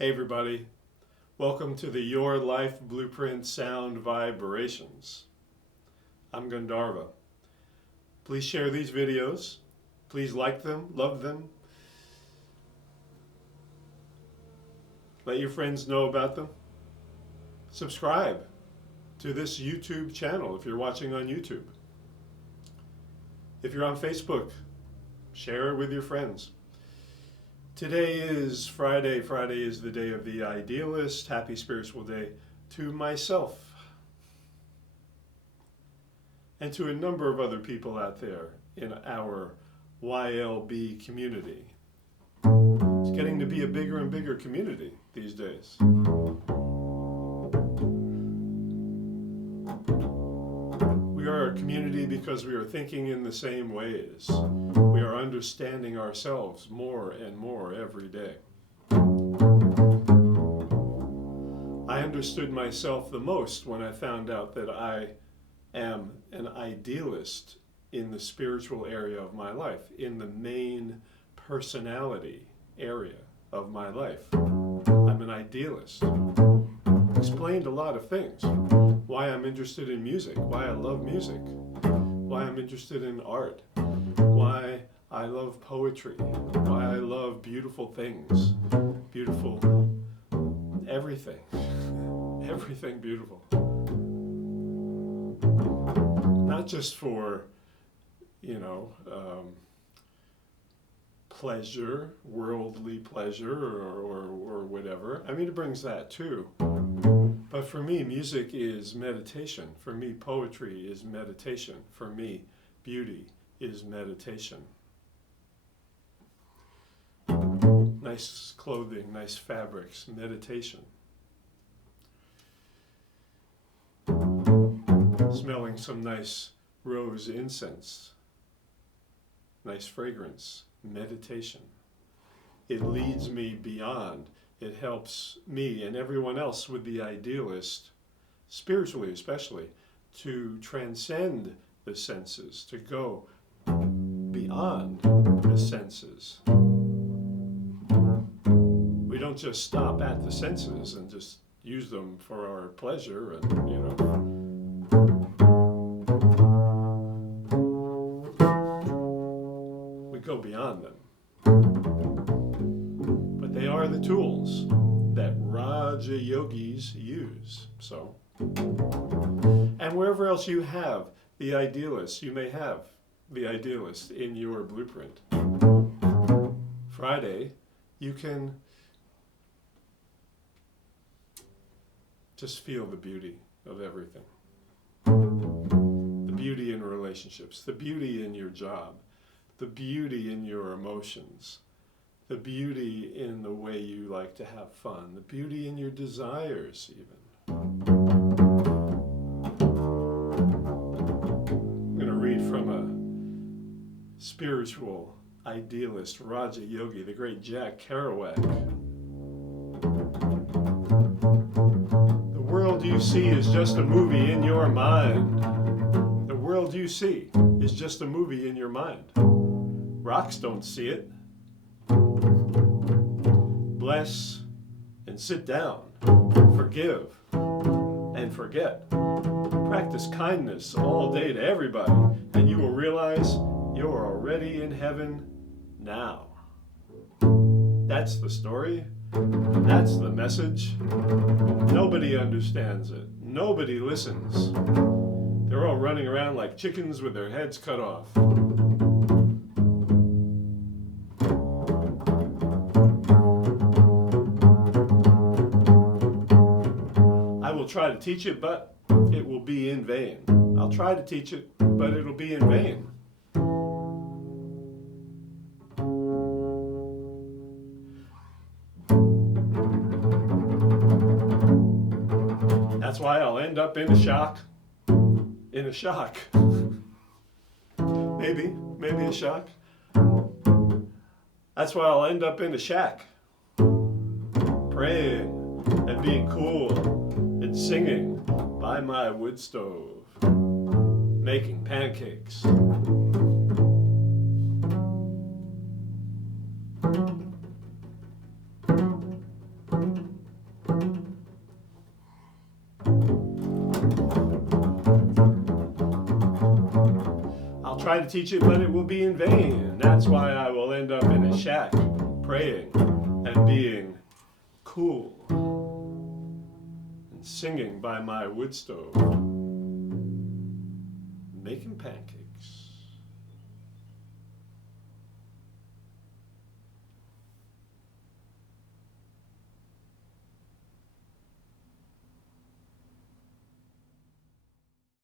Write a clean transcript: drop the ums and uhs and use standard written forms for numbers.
Hey everybody, welcome to the Your Life Blueprint Sound Vibrations. I'm Gandharva. Please share these videos. Please like them, love them. Let your friends know about them. Subscribe to this YouTube channel if you're watching on YouTube. If you're on Facebook, share it with your friends. Today is Friday. Friday is the day of the Idealist. Happy Spiritual Day to myself and to a number of other people out there in our YLB community. It's getting to be a bigger and bigger community these days. We are a community because we are thinking in the same ways. We are understanding ourselves more and more every day. I understood myself the most when I found out that I am an idealist in the spiritual area of my life, in the main personality area of my life. I'm an idealist. Explained a lot of things. Why I'm interested in music, why I love music, why I'm interested in art, why I love poetry, why I love beautiful things, beautiful everything, everything beautiful. Not just for, pleasure, worldly pleasure or whatever. I mean, it brings that too. But for me, music is meditation. For me, poetry is meditation. For me, beauty is meditation. Nice clothing, nice fabrics, meditation. Smelling some nice rose incense, nice fragrance, meditation. It leads me beyond. It helps me and everyone else with the idealist, spiritually especially, to transcend the senses, to go beyond the senses. We don't just stop at the senses and just use them for our pleasure and, we go beyond them. But they are the tools that Raja Yogis use. So, and wherever else you have the idealist, you may have the idealist in your blueprint. Friday, you can just feel the beauty of everything. The beauty in relationships, the beauty in your job, the beauty in your emotions, the beauty in the way you like to have fun, the beauty in your desires even. I'm going to read from a spiritual idealist, Raja Yogi, the great Jack Kerouac. The world you see is just a movie in your mind. The world you see is just a movie in your mind. Rocks don't see it. Bless and sit down. Forgive and forget. Practice kindness all day to everybody, and you will realize you're already in heaven now. That's the story. That's the message. Nobody understands it. Nobody listens. They're all running around like chickens with their heads cut off. I will try to teach it, but it will be in vain. I'll try to teach it, but it'll be in vain. That's why I'll end up in a shock. In a shock. Maybe a shock. That's why I'll end up in a shack. Praying and being cool and singing by my wood stove. Making pancakes. try to teach it, but it will be in vain. That's why I will end up in a shack, praying and being cool, and singing by my wood stove, making pancakes.